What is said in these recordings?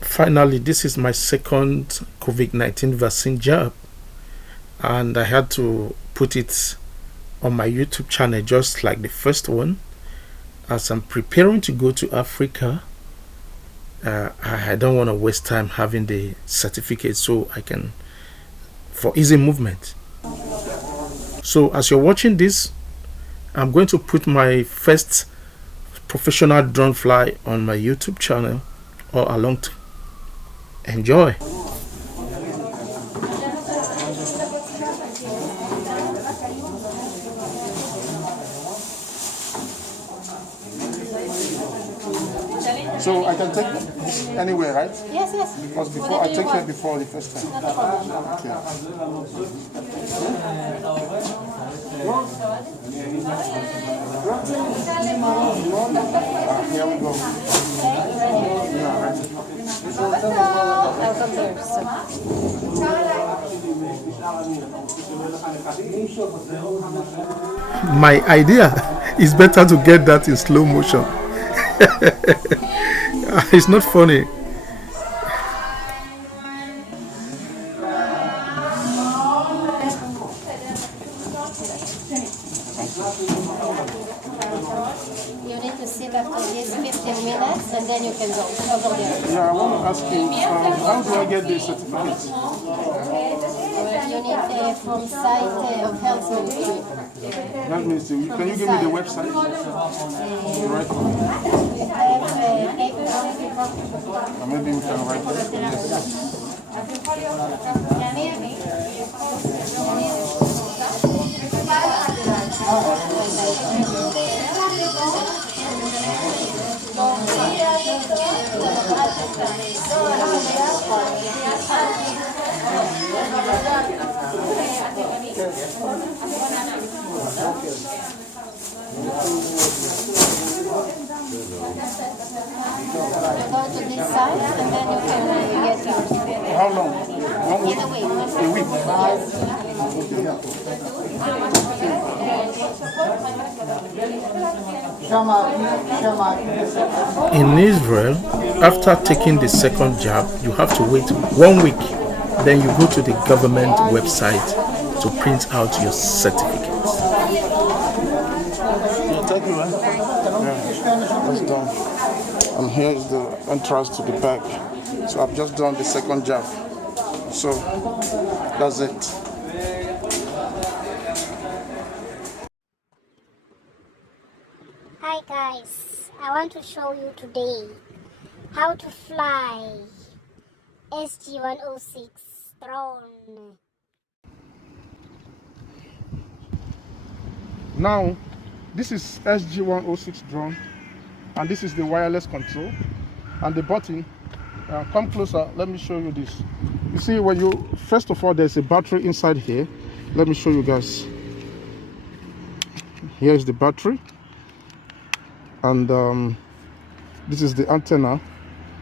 Finally, this is my second COVID-19 vaccine jab, and I had to put it on my YouTube channel just like the first one. As I'm preparing to go to Africa, I don't want to waste time having the certificate, so I can, for easy movement. So as you're watching this, I'm going to put my first professional drone fly on my YouTube channel all along. Enjoy. So I can take this anywhere, right? Yes, yes. Because before I take it before the first time. Okay. Here we go. Yeah, right. I'll come there. My idea is better to get that in slow motion. It's not funny. You need to sit after this 15 minutes and then you can go over there. Yeah, I want to ask you, how do I get the certificate? You need from site of health ministry. That means, can you give me the website? Right. Maybe we can write it. You go to this side and then you can get yours. How long? 1 week? In a week. A week? In Israel, after taking the second jab, you have to wait 1 week. Then you go to the government website to print out your certificates. Thank you, man. Yeah, that's done. And here is the entrance to the back. So I've just done the second jab. So that's it. Hi guys, I want to show you today how to fly SG-106 drone. Now, this is SG-106 drone, and this is the wireless control, and the button. Come closer, let me show you this. You see, when you, first of all, there's a battery inside here. Let me show you guys. Here is the battery, and this is the antenna,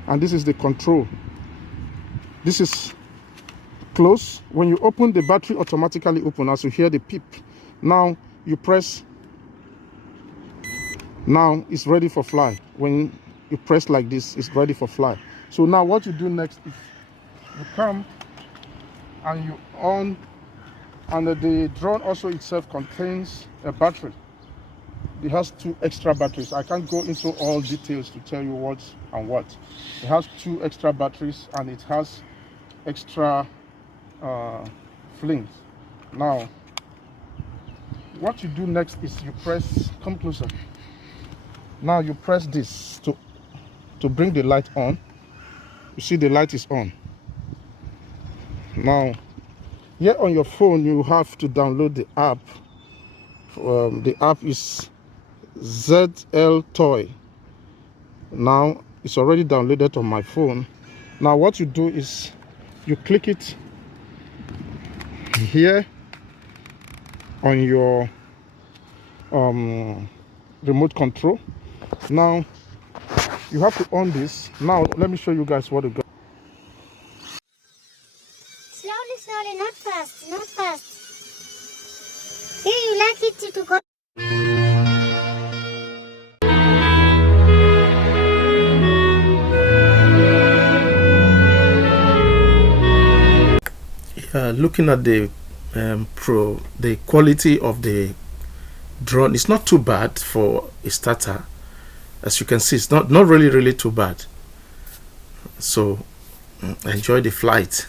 and this is the control. This is close. When you open, the battery automatically open as you hear the beep. Now you press. Now it's ready for fly. When you press like this, it's ready for fly. So now what you do next is you come and you on, and the drone also itself contains a battery. It has 2 extra batteries. I can't go into all details to tell you what and what. It has 2 extra batteries, and it has extra flings. Now what you do next is you press, come closer. Now you press this to bring the light on. You see the light is on. Now here on your phone you have to download the app. The app is ZL Toy. Now it's already downloaded on my phone. Now what you do is you click it here on your remote control. Now you have to on this. Now let me show you guys what it got. Slowly, slowly, not fast, not fast. Here you like it to go. looking at the the quality of the drone, it's not too bad for a starter. As you can see, it's not really too bad. So enjoy the flight.